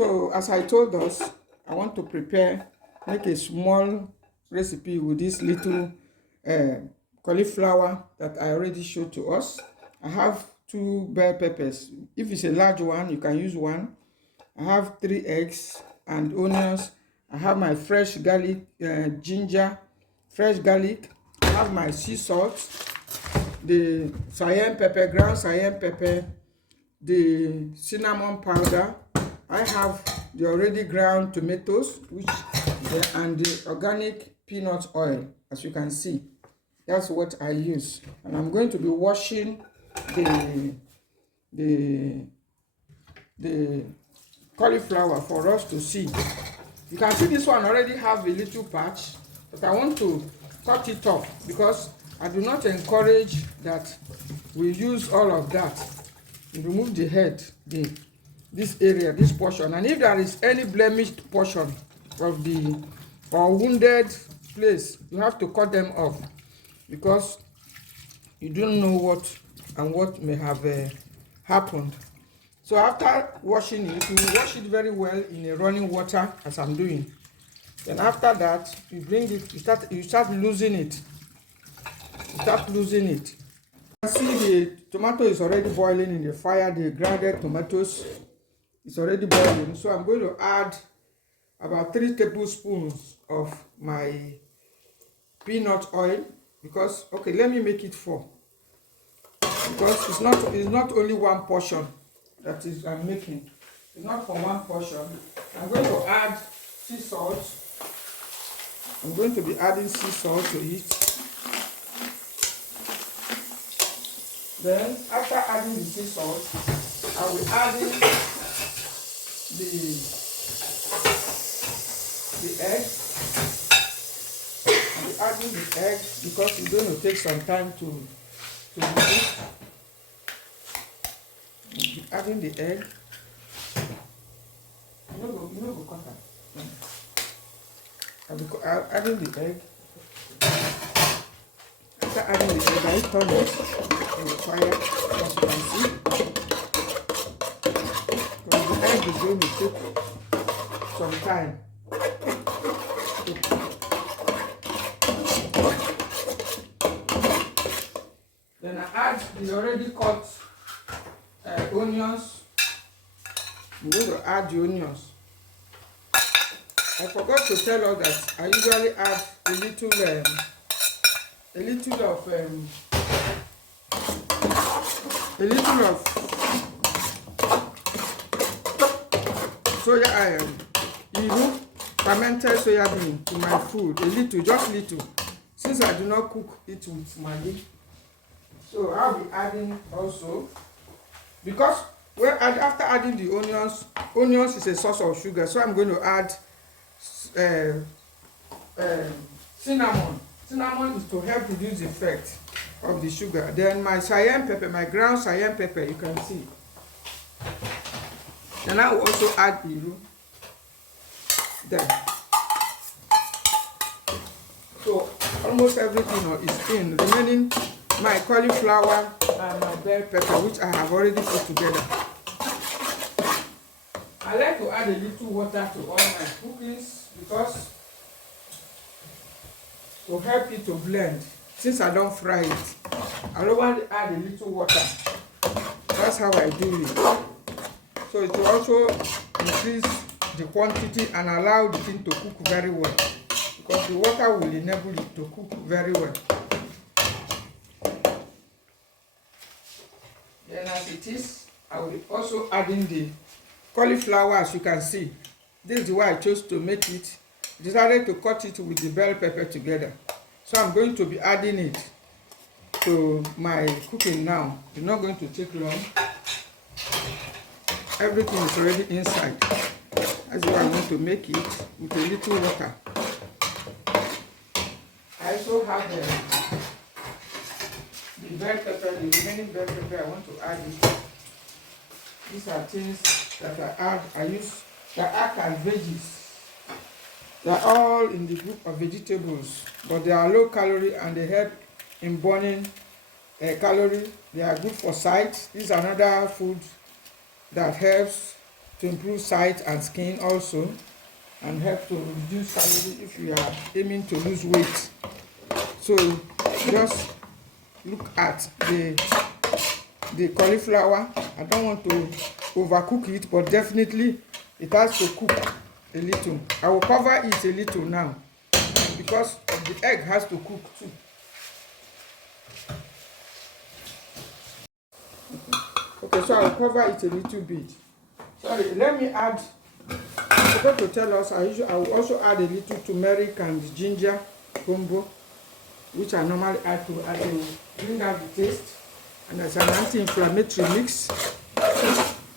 So as I told us, I want to make a small recipe with this little cauliflower that I already showed to us. I have 2 bell peppers. If it's a large one, you can use 1. I have 3 eggs and onions. I have my fresh garlic, ginger, fresh garlic. I have my sea salt, the cayenne pepper, ground cayenne pepper, the cinnamon powder. I have the already ground tomatoes, and the organic peanut oil. As you can see, that's what I use. And I'm going to be washing the cauliflower for us to see. You can see this one already have a little patch, but I want to cut it off because I do not encourage that we use all of that. You remove the head, this area, this portion, and if there is any blemished portion of the or wounded place, you have to cut them off because you don't know what may have happened. So after washing it, you wash it very well in a running water as I'm doing. Then after that, you bring it, you start losing it. You start losing it. You can see the tomato is already boiling in the fire. The grounded tomatoes is already boiling. So I'm going to add about 3 tablespoons of my peanut oil because, okay, let me make it 4. Because it's not only one portion that is I'm making. It's not for one portion. I'm going to add sea salt. I'm going to be adding sea salt to it. Then after adding the sea salt, I will add in the egg. I'll be adding the egg because it's going to take some time to make it. I'll be adding the egg. You know go cut that. I'll be adding the egg. After adding the egg, I turn it in the fire, as you can see. Because the egg is going to take some time. Then I add the already cut onions. I'm going to add the onions. I forgot to tell us that I usually add a little of soya fermented soya bean to my food. A little, just little, since I do not cook it with Maggi. So I'll be adding also, because after adding the onions is a source of sugar, so I'm going to add cinnamon. Cinnamon is to help reduce the effect of the sugar. Then my cayenne pepper, my ground cayenne pepper, you can see. Then I will also add iru. There. So almost everything is in. Remaining my cauliflower and my bell pepper, which I have already put together. I like to add a little water to all my cookings because to help it to blend. Since I don't fry it, I don't want to add a little water. That's how I do it. So it will also increase the quantity and allow the thing to cook very well, because the water will enable it to cook very well. Then as it is, I will also add in the cauliflower. As you can see, this is the way I chose to make it. Decided to cut it with the bell pepper together. So I'm going to be adding it to my cooking now. It's not going to take long. Everything is already inside. That's why I want to make it with a little water. I also have the bell pepper, the remaining bell pepper. I want to add it. These are things that I use that act as veggies. They are all in the group of vegetables, but they are low calorie and they help in burning calorie. They are good for sight. This is another food that helps to improve sight and skin also, and help to reduce calories if you are aiming to lose weight. So just look at the cauliflower. I don't want to overcook it, but definitely it has to cook a little. I will cover it a little now because the egg has to cook too. Okay, so I will cover it a little bit. Sorry, let me add. I forgot to tell us, I will also add a little turmeric and ginger combo, which I normally add to bring out the taste. And as an anti-inflammatory mix,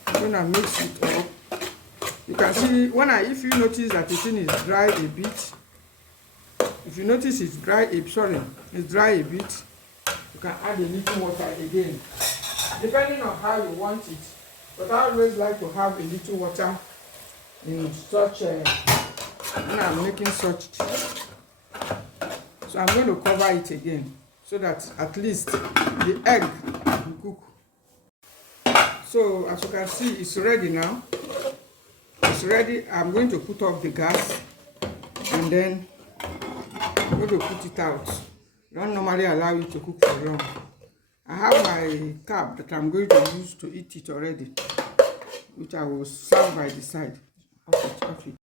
I'm gonna mix it up. You can see if you notice that the thing is dry a bit, if you notice it's dry a bit, you can add a little water again, depending on how you want it. But I always like to have a little water in such when I'm making such tea. So I'm going to cover it again so that at least the egg will cook. So as you can see, it's ready now. It's ready. I'm going to put off the gas and then I'm going to put it out. I don't normally allow it to cook for long. I have my cup that I'm going to use to eat it already, which I will serve by the side. Off it.